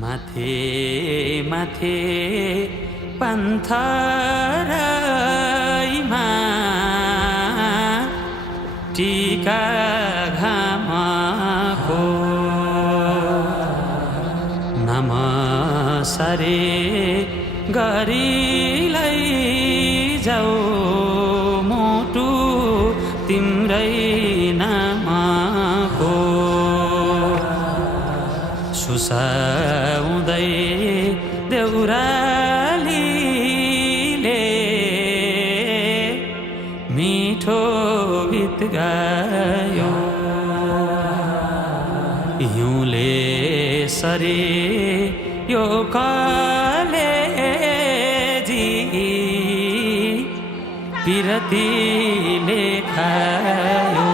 माथे माथे पन्थरैमा टीका घामको नमसरे गरी लैजाऊ मुटु तिम्रै नामको सुसाउँदै देउरालीले मिठो गीत गायो हिउँले सरे यो कलेजी पिरतीले खायो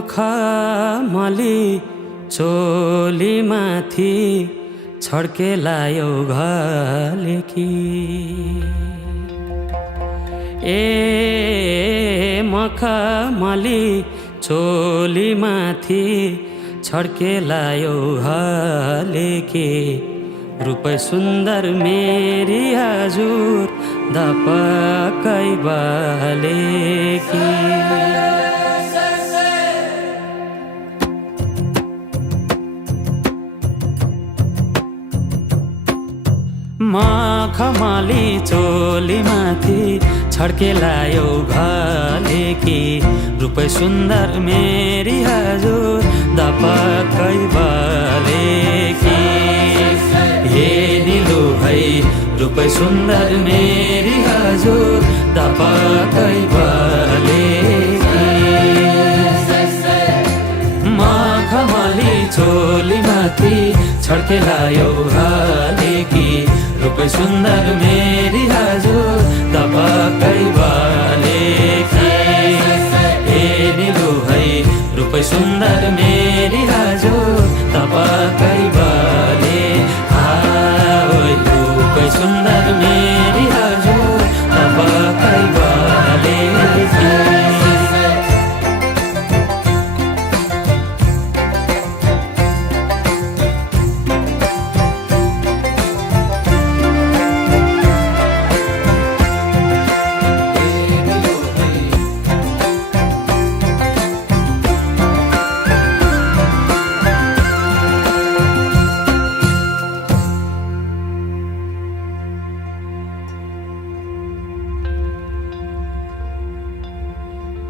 मखमली चोलीमाथि छड्केलायो घलेकी ए मखमली चोलीमाथि छड्केलायो घलेकी रूपै सुन्दर मेरी हजुर दपकै बलेकी मखमली चोलीमाथि छड्केलायो घलेकी रूपै सुन्दर मेरी हजुर दपकै बलेकी हे निलो भई रूपै सुन्दर मेरी हजुर दपकै बलेकी मखमली चोलीमाथि छड्केलायो घलेकी रूपै सुन्दर मेरी हजुर दपकै बलेकी हे निलो है रूपै सुन्दर मेरी हजुर दपकै बले रूपै सुन्दर मेरी हजुर दपकै बलेकी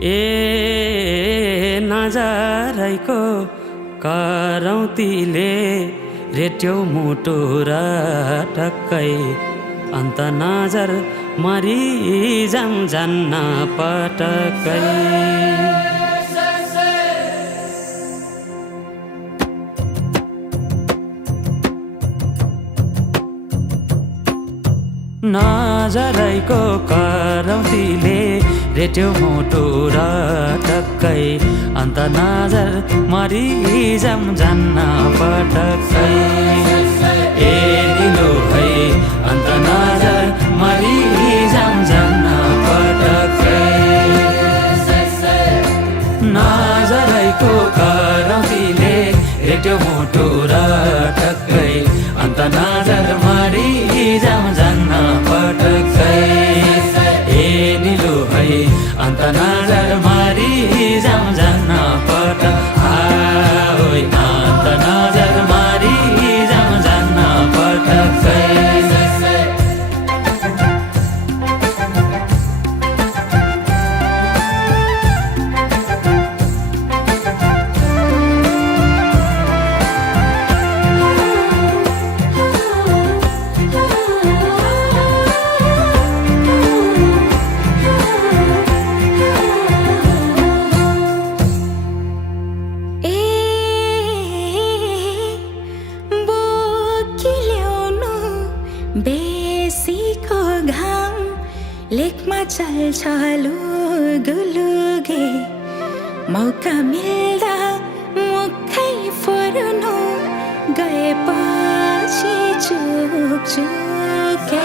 ए नजरैको करौतीले रेट्यो मुटु र टक्कै अन्त नजर मरि जान्न पटक्कै नजरैको करौतीले रेट्यो मुटु र टक्कै अन्त नजर मरि जान्न पटक्कै ए निलो भई अन्त नजर मरि जान्न पटक्कै नजरैको करौतीले रेट्यो मुटु र टक्कै अन्त नजर मरि जान्न पटक्कै ए निलो भई अन्त नजर मरि जान्न पटक्कै अन्त नजर मरि जान्न पटक्कै चल्छ लुगुलुगे मौका मिल्दा मुखै फुर्नु गएपछि चुकचुके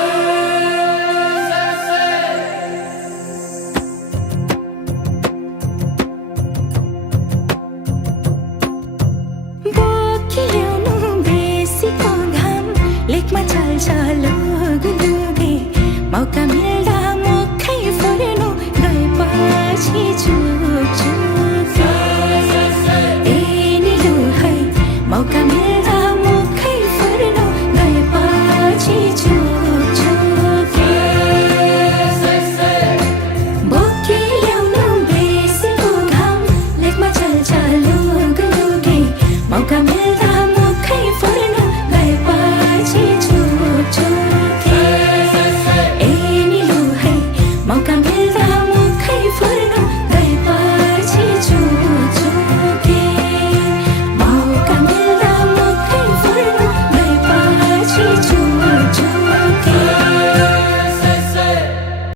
बोकिल्याउनु बेसीको घाम लेकमा चल्छ लुगुलुगे मौका मिल्दा मुखै फुर्नु गएपछि चुकचुके ए निलु है मौका मिल्दा मुखै फुर्नु गएपछि चुकचुके बोकिल्याउनु बेसीको घाम लेकमा चल्छ लुगुलुगे मौका मिल्दा